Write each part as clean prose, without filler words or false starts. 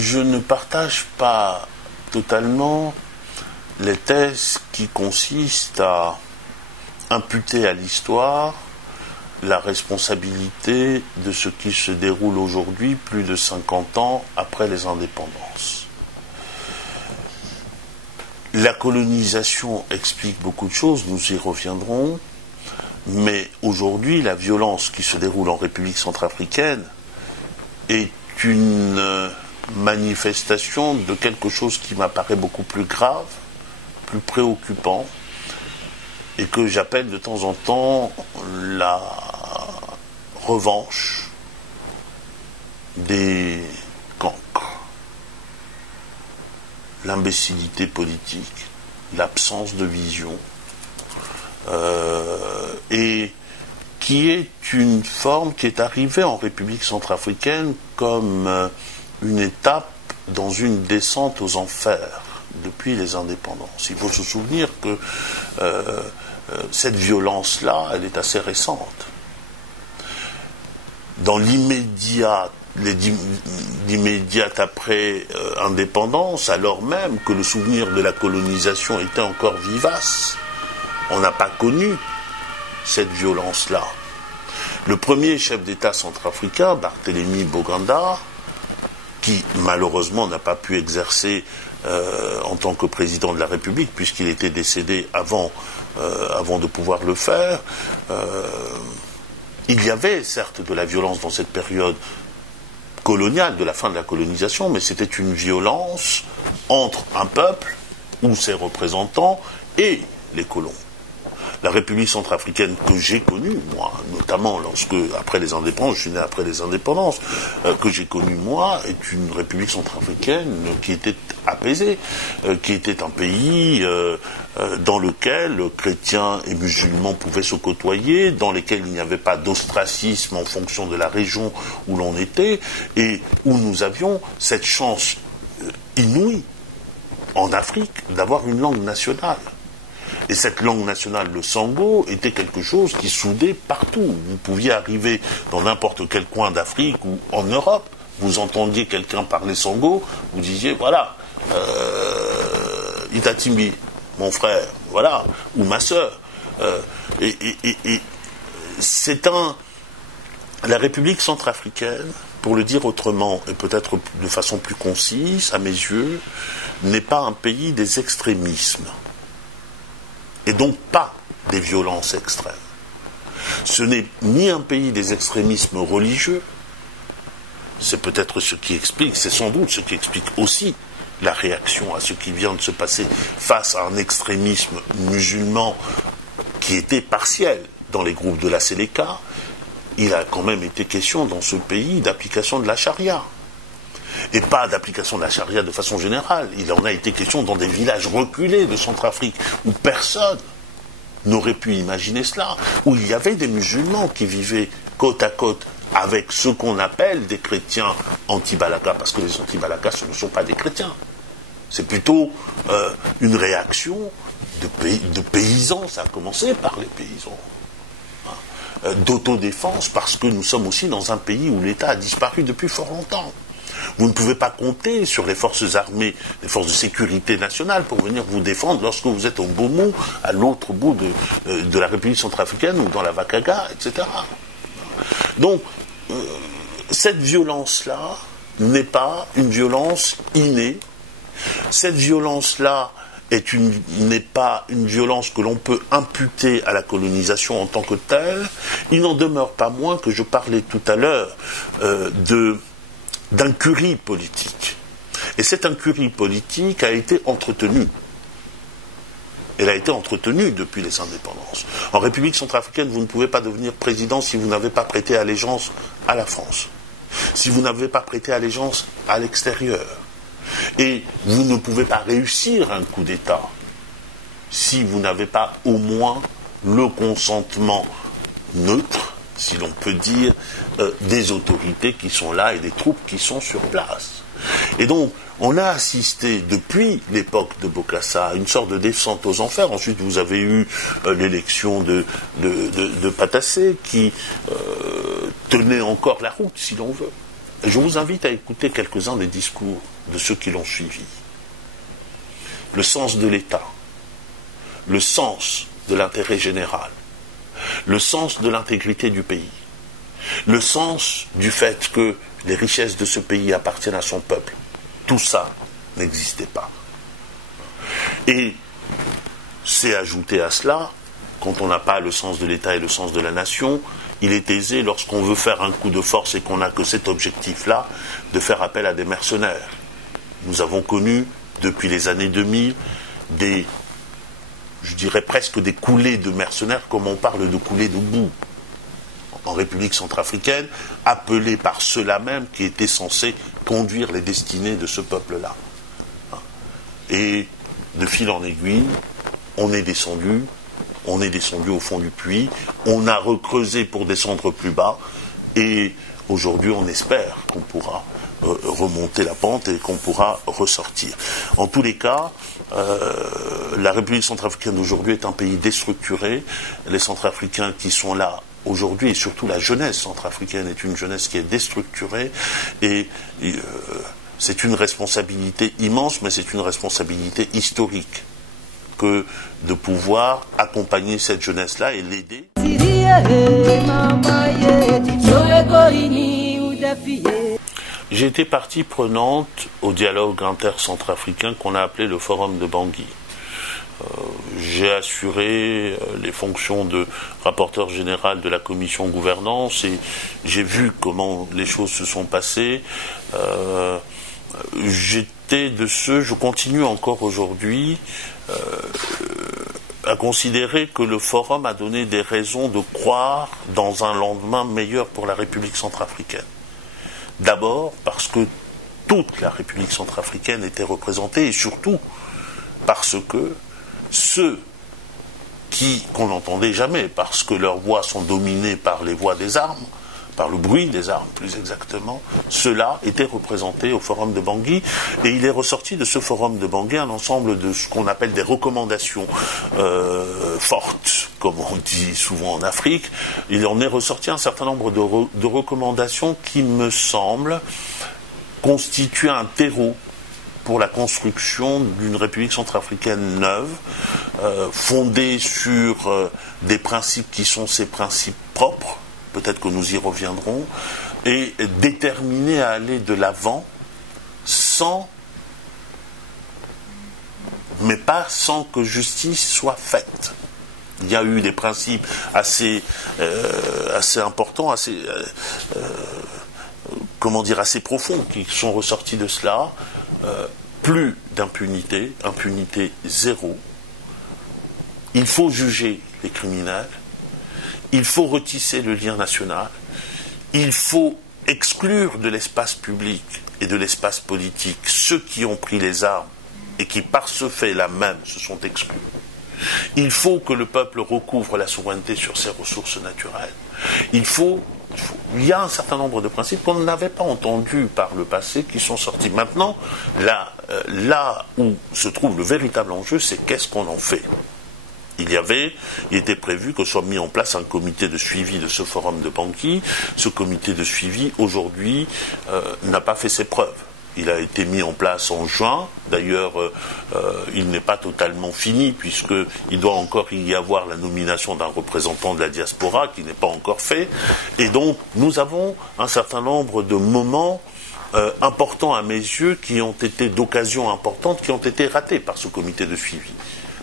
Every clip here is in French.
Je ne partage pas totalement les thèses qui consistent à imputer à l'histoire la responsabilité de ce qui se déroule aujourd'hui, plus de 50 ans après les indépendances. La colonisation explique beaucoup de choses, nous y reviendrons, mais aujourd'hui, la violence qui se déroule en République centrafricaine est une manifestation de quelque chose qui m'apparaît beaucoup plus grave, plus préoccupant, et que j'appelle de temps en temps la revanche des cancres. L'imbécilité politique, l'absence de vision, et qui est une forme qui est arrivée en République centrafricaine comme une étape dans une descente aux enfers depuis les indépendances. Il faut se souvenir que cette violence-là, elle est assez récente. Dans l'immédiat après indépendance, alors même que le souvenir de la colonisation était encore vivace, on n'a pas connu cette violence-là. Le premier chef d'État centrafricain, Barthélemy Boganda, qui malheureusement n'a pas pu exercer en tant que président de la République, puisqu'il était décédé avant de pouvoir le faire, il y avait certes de la violence dans cette période coloniale, de la fin de la colonisation, mais c'était une violence entre un peuple ou ses représentants et les colons. La République centrafricaine que j'ai connue, moi, notamment après les indépendances, je suis né après les indépendances, que j'ai connue, moi, est une République centrafricaine qui était apaisée, qui était un pays dans lequel chrétiens et musulmans pouvaient se côtoyer, dans lequel il n'y avait pas d'ostracisme en fonction de la région où l'on était, et où nous avions cette chance inouïe en Afrique d'avoir une langue nationale. Et cette langue nationale, le sango, était quelque chose qui soudait partout. Vous pouviez arriver dans n'importe quel coin d'Afrique ou en Europe, vous entendiez quelqu'un parler sango, vous disiez, voilà, Itatimbi, mon frère, voilà, ou ma sœur. Et la République centrafricaine, pour le dire autrement, et peut-être de façon plus concise, à mes yeux, n'est pas un pays des extrémismes. Et donc pas des violences extrêmes. Ce n'est ni un pays des extrémismes religieux, c'est peut-être ce qui explique, c'est sans doute ce qui explique aussi la réaction à ce qui vient de se passer face à un extrémisme musulman qui était partiel dans les groupes de la Séléka. Il a quand même été question dans ce pays d'application de la charia. Et pas d'application de la charia de façon générale. Il en a été question dans des villages reculés de Centrafrique, où personne n'aurait pu imaginer cela, où il y avait des musulmans qui vivaient côte à côte avec ce qu'on appelle des chrétiens anti-Balaka, parce que les anti-Balaka, ce ne sont pas des chrétiens. C'est plutôt une réaction de paysans, ça a commencé par les paysans. D'autodéfense, parce que nous sommes aussi dans un pays où l'État a disparu depuis fort longtemps. Vous ne pouvez pas compter sur les forces armées, les forces de sécurité nationale pour venir vous défendre lorsque vous êtes au Bomo, à l'autre bout de la République centrafricaine ou dans la Vakaga, etc. Donc, cette violence-là n'est pas une violence innée. Cette violence-là n'est pas une violence que l'on peut imputer à la colonisation en tant que telle. Il n'en demeure pas moins que je parlais tout à l'heure d'incurie politique. Et cette incurie politique a été entretenue. Elle a été entretenue depuis les indépendances. En République centrafricaine, vous ne pouvez pas devenir président si vous n'avez pas prêté allégeance à la France, si vous n'avez pas prêté allégeance à l'extérieur. Et vous ne pouvez pas réussir un coup d'État si vous n'avez pas au moins le consentement neutre si l'on peut dire, des autorités qui sont là et des troupes qui sont sur place. Et donc, on a assisté depuis l'époque de Bokassa à une sorte de descente aux enfers. Ensuite, vous avez eu l'élection de Patassé qui tenait encore la route, si l'on veut. Et je vous invite à écouter quelques-uns des discours de ceux qui l'ont suivi. Le sens de l'État, le sens de l'intérêt général, le sens de l'intégrité du pays, le sens du fait que les richesses de ce pays appartiennent à son peuple. Tout ça n'existait pas. Et c'est ajouté à cela, quand on n'a pas le sens de l'État et le sens de la nation, il est aisé, lorsqu'on veut faire un coup de force et qu'on n'a que cet objectif-là, de faire appel à des mercenaires. Nous avons connu, depuis les années 2000, je dirais presque des coulées de mercenaires, comme on parle de coulées de boue en République centrafricaine, appelés par ceux-là même qui étaient censés conduire les destinées de ce peuple-là. Et de fil en aiguille, on est descendu au fond du puits, on a recreusé pour descendre plus bas, et aujourd'hui on espère qu'on pourra remonter la pente et qu'on pourra ressortir. En tous les cas, la République centrafricaine d'aujourd'hui est un pays déstructuré. Les Centrafricains qui sont là aujourd'hui, et surtout la jeunesse centrafricaine, est une jeunesse qui est déstructurée, et c'est une responsabilité immense, mais c'est une responsabilité historique que de pouvoir accompagner cette jeunesse-là et l'aider. J'ai été partie prenante au dialogue inter-centrafricain qu'on a appelé le Forum de Bangui. J'ai assuré les fonctions de rapporteur général de la commission gouvernance et j'ai vu comment les choses se sont passées. J'étais de ceux, je continue encore aujourd'hui, à considérer que le forum a donné des raisons de croire dans un lendemain meilleur pour la République centrafricaine. D'abord parce que toute la République centrafricaine était représentée et surtout parce que ceux qu'on n'entendait jamais, parce que leurs voix sont dominées par les voix des armes, par le bruit des armes plus exactement, ceux-là étaient représentés au Forum de Bangui, et il est ressorti de ce Forum de Bangui un ensemble de ce qu'on appelle des recommandations fortes, comme on dit souvent en Afrique. Il en est ressorti un certain nombre de recommandations qui me semblent constituer un terreau pour la construction d'une République centrafricaine neuve, fondée sur des principes qui sont ses principes propres, peut-être que nous y reviendrons, et déterminée à aller de l'avant mais pas sans que justice soit faite. Il y a eu des principes assez importants, assez profonds qui sont ressortis de cela. Plus d'impunité, impunité zéro. Il faut juger les criminels. Il faut retisser le lien national. Il faut exclure de l'espace public et de l'espace politique ceux qui ont pris les armes et qui, par ce fait-là même, se sont exclus. Il faut que le peuple recouvre la souveraineté sur ses ressources naturelles. Il y a un certain nombre de principes qu'on n'avait pas entendus par le passé qui sont sortis. Maintenant, là où se trouve le véritable enjeu, c'est qu'est-ce qu'on en fait. Il était prévu que soit mis en place un comité de suivi de ce forum de Bangui. Ce comité de suivi, aujourd'hui, n'a pas fait ses preuves. Il a été mis en place en juin. D'ailleurs, il n'est pas totalement fini, puisqu'il doit encore y avoir la nomination d'un représentant de la diaspora qui n'est pas encore fait. Et donc, nous avons un certain nombre de moments importants à mes yeux qui ont été d'occasions importantes, qui ont été ratés par ce comité de suivi.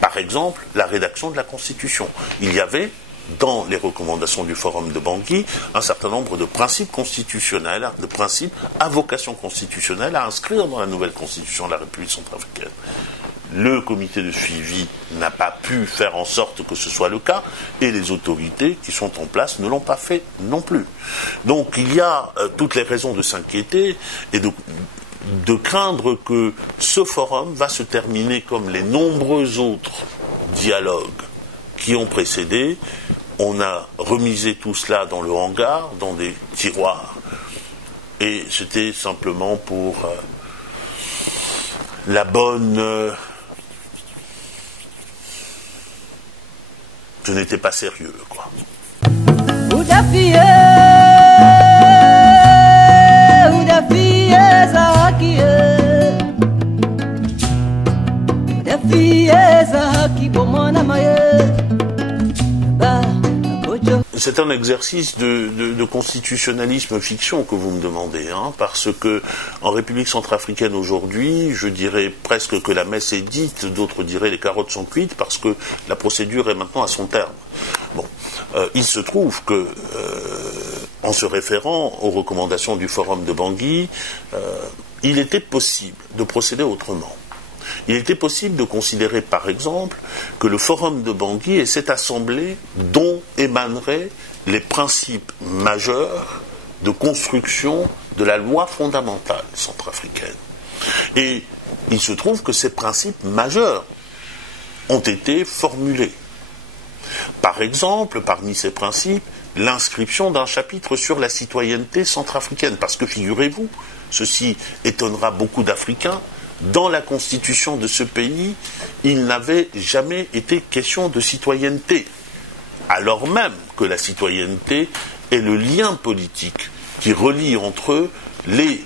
Par exemple, la rédaction de la Constitution. Il y avait, dans les recommandations du Forum de Bangui, un certain nombre de principes constitutionnels, de principes à vocation constitutionnelle à inscrire dans la nouvelle Constitution de la République centrafricaine. Le comité de suivi n'a pas pu faire en sorte que ce soit le cas, et les autorités qui sont en place ne l'ont pas fait non plus. Donc il y a toutes les raisons de s'inquiéter et de craindre que ce forum va se terminer comme les nombreux autres dialogues qui ont précédé, on a remisé tout cela dans le hangar, dans des tiroirs, et c'était simplement pour la bonne... ce n'était pas sérieux, quoi. C'est un exercice de constitutionnalisme fiction que vous me demandez, hein, parce que en République centrafricaine aujourd'hui, je dirais presque que la messe est dite, d'autres diraient les carottes sont cuites, parce que la procédure est maintenant à son terme. Bon, il se trouve que, en se référant aux recommandations du Forum de Bangui, il était possible de procéder autrement. Il était possible de considérer, par exemple, que le Forum de Bangui est cette assemblée dont émaneraient les principes majeurs de construction de la loi fondamentale centrafricaine. Et il se trouve que ces principes majeurs ont été formulés. Par exemple, parmi ces principes, l'inscription d'un chapitre sur la citoyenneté centrafricaine. Parce que, figurez-vous, ceci étonnera beaucoup d'Africains, dans la constitution de ce pays, il n'avait jamais été question de citoyenneté, alors même que la citoyenneté est le lien politique qui relie entre eux les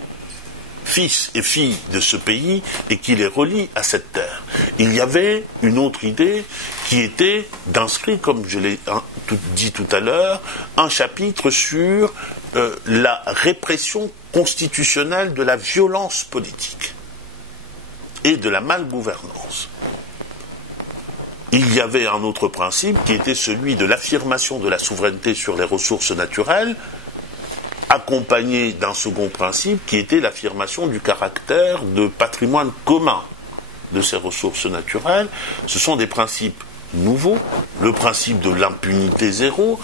fils et filles de ce pays et qui les relie à cette terre. Il y avait une autre idée qui était d'inscrire, comme je l'ai dit tout à l'heure, un chapitre sur la répression constitutionnelle de la violence politique et de la malgouvernance. Il y avait un autre principe qui était celui de l'affirmation de la souveraineté sur les ressources naturelles, accompagné d'un second principe qui était l'affirmation du caractère de patrimoine commun de ces ressources naturelles. Ce sont des principes nouveaux, le principe de l'impunité zéro,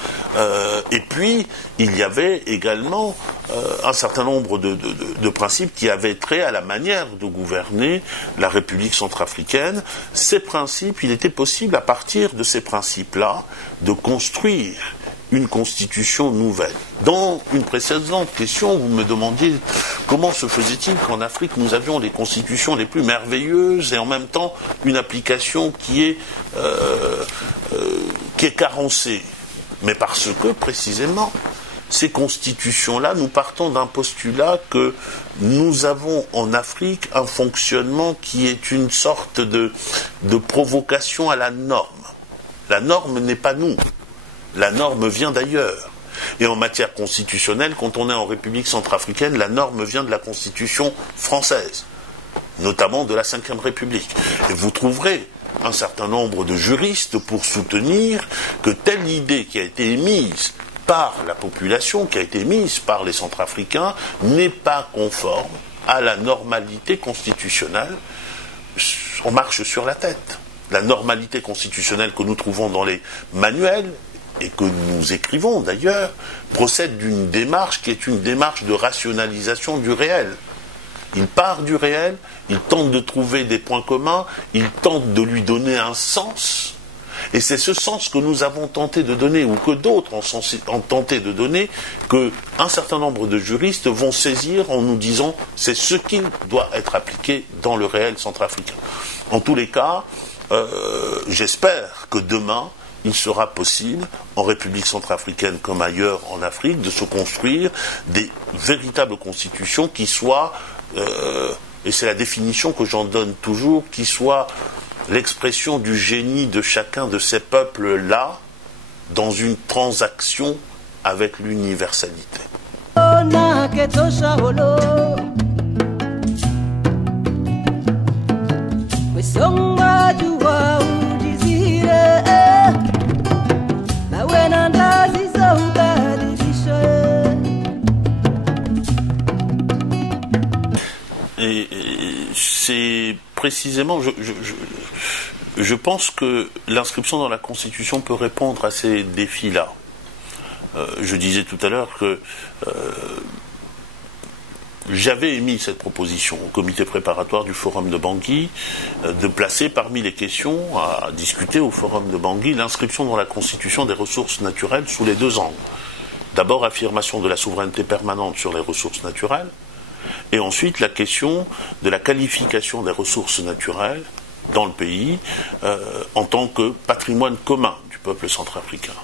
et puis il y avait également un certain nombre de principes qui avaient trait à la manière de gouverner la République centrafricaine. Ces principes, il était possible à partir de ces principes-là de construire une constitution nouvelle. Dans une précédente question, vous me demandiez comment se faisait-il qu'en Afrique nous avions les constitutions les plus merveilleuses et en même temps une application qui est carencée. Mais parce que, précisément, ces constitutions-là, nous partons d'un postulat que nous avons en Afrique un fonctionnement qui est une sorte de provocation à la norme. La norme n'est pas nous. La norme vient d'ailleurs. Et en matière constitutionnelle, quand on est en République centrafricaine, la norme vient de la Constitution française, notamment de la Ve République. Et vous trouverez un certain nombre de juristes pour soutenir que telle idée qui a été émise par la population, qui a été émise par les Centrafricains, n'est pas conforme à la normalité constitutionnelle. On marche sur la tête. La normalité constitutionnelle que nous trouvons dans les manuels, et que nous écrivons d'ailleurs, procède d'une démarche qui est une démarche de rationalisation du réel. Il part du réel, il tente de trouver des points communs, il tente de lui donner un sens, et c'est ce sens que nous avons tenté de donner, ou que d'autres ont tenté de donner, qu'un certain nombre de juristes vont saisir en nous disant c'est ce qui doit être appliqué dans le réel centrafricain. En tous les cas, j'espère que demain, il sera possible, en République centrafricaine comme ailleurs en Afrique, de se construire des véritables constitutions qui soient, et c'est la définition que j'en donne toujours, qui soient l'expression du génie de chacun de ces peuples-là dans une transaction avec l'universalité. Et c'est précisément, je pense que l'inscription dans la Constitution peut répondre à ces défis-là. Je disais tout à l'heure que j'avais émis cette proposition au comité préparatoire du Forum de Bangui de placer parmi les questions à discuter au Forum de Bangui l'inscription dans la Constitution des ressources naturelles sous les deux angles. D'abord, affirmation de la souveraineté permanente sur les ressources naturelles, et ensuite la question de la qualification des ressources naturelles dans le pays en tant que patrimoine commun du peuple centrafricain.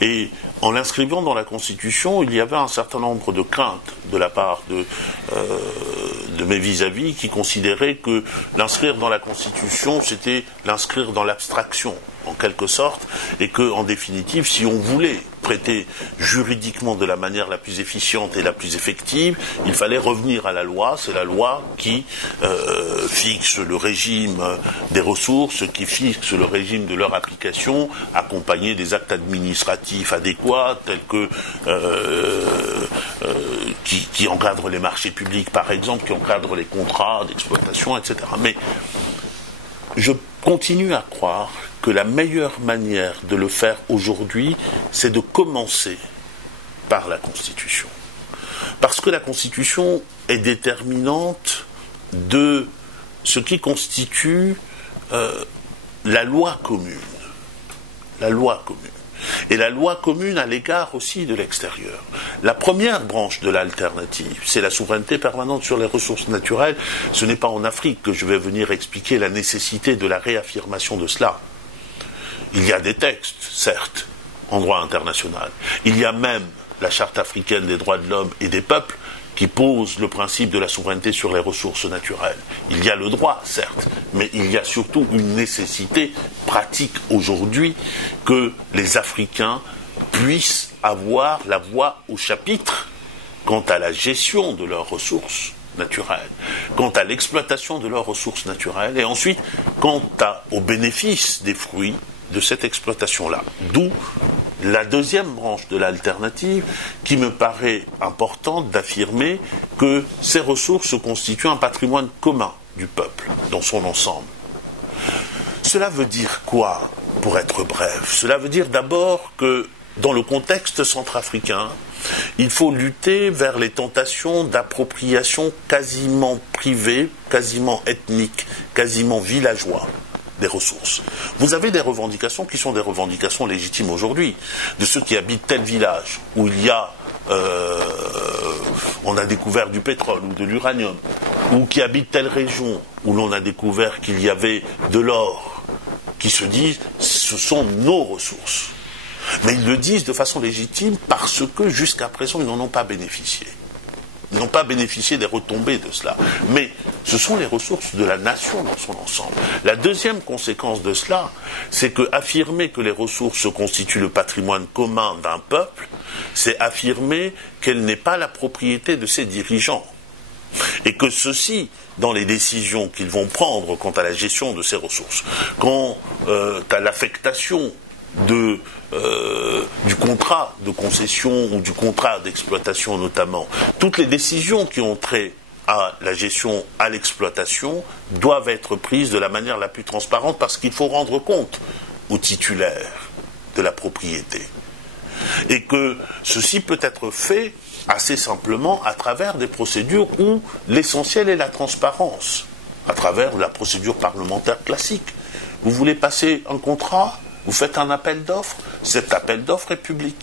Et en l'inscrivant dans la Constitution, il y avait un certain nombre de craintes de la part de mes vis-à-vis qui considéraient que l'inscrire dans la Constitution, c'était l'inscrire dans l'abstraction, en quelque sorte, et que, en définitive, si on voulait traiter juridiquement de la manière la plus efficiente et la plus effective, il fallait revenir à la loi. C'est la loi qui fixe le régime des ressources, qui fixe le régime de leur application, accompagné des actes administratifs adéquats, tels que qui encadrent les marchés publics, par exemple, qui encadrent les contrats d'exploitation, etc. Mais je continue à croire que la meilleure manière de le faire aujourd'hui, c'est de commencer par la Constitution. Parce que la Constitution est déterminante de ce qui constitue la loi commune. La loi commune. Et la loi commune à l'égard aussi de l'extérieur. La première branche de l'alternative, c'est la souveraineté permanente sur les ressources naturelles. Ce n'est pas en Afrique que je vais venir expliquer la nécessité de la réaffirmation de cela. Il y a des textes, certes, en droit international. Il y a même la Charte africaine des droits de l'homme et des peuples qui pose le principe de la souveraineté sur les ressources naturelles. Il y a le droit, certes, mais il y a surtout une nécessité pratique aujourd'hui que les Africains puissent avoir la voix au chapitre quant à la gestion de leurs ressources naturelles, quant à l'exploitation de leurs ressources naturelles, et ensuite quant aux bénéfices des fruits de cette exploitation-là. D'où la deuxième branche de l'alternative qui me paraît importante d'affirmer que ces ressources constituent un patrimoine commun du peuple dans son ensemble. Cela veut dire quoi, pour être bref? Cela veut dire d'abord que dans le contexte centrafricain, il faut lutter vers les tentations d'appropriation quasiment privée, quasiment ethnique, quasiment villageoise des ressources. Vous avez des revendications qui sont des revendications légitimes aujourd'hui, de ceux qui habitent tel village où il y a on a découvert du pétrole ou de l'uranium, ou qui habitent telle région où l'on a découvert qu'il y avait de l'or, qui se disent ce sont nos ressources. Mais ils le disent de façon légitime parce que jusqu'à présent ils n'en ont pas bénéficié. Ils n'ont pas bénéficié des retombées de cela. Mais ce sont les ressources de la nation dans son ensemble. La deuxième conséquence de cela, c'est que affirmer que les ressources constituent le patrimoine commun d'un peuple, c'est affirmer qu'elle n'est pas la propriété de ses dirigeants. Et que ceux-ci, dans les décisions qu'ils vont prendre quant à la gestion de ces ressources, quant à l'affectation du contrat de concession ou du contrat d'exploitation notamment, toutes les décisions qui ont trait à la gestion, à l'exploitation, doivent être prises de la manière la plus transparente parce qu'il faut rendre compte aux titulaires de la propriété. Et que ceci peut être fait assez simplement à travers des procédures où l'essentiel est la transparence, à travers la procédure parlementaire classique. Vous voulez passer un contrat ? Vous faites un appel d'offres, cet appel d'offres est public.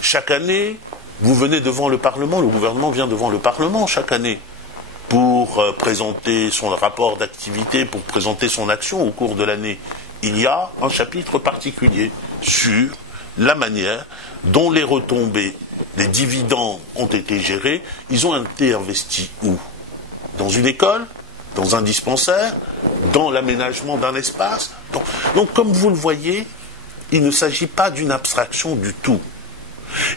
Chaque année, vous venez devant le Parlement, le gouvernement vient devant le Parlement chaque année pour présenter son rapport d'activité, pour présenter son action au cours de l'année. Il y a un chapitre particulier sur la manière dont les retombées, les dividendes ont été gérés. Ils ont été investis où? Dans une école? Dans un dispensaire? Dans l'aménagement d'un espace? Donc, comme vous le voyez, il ne s'agit pas d'une abstraction du tout.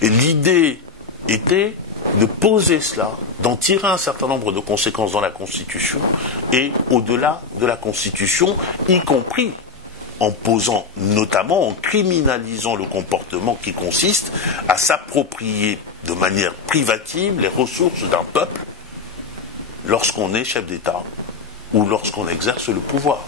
Et l'idée était de poser cela, d'en tirer un certain nombre de conséquences dans la Constitution, et au-delà de la Constitution, y compris en posant, notamment en criminalisant le comportement qui consiste à s'approprier de manière privative les ressources d'un peuple lorsqu'on est chef d'État ou lorsqu'on exerce le pouvoir.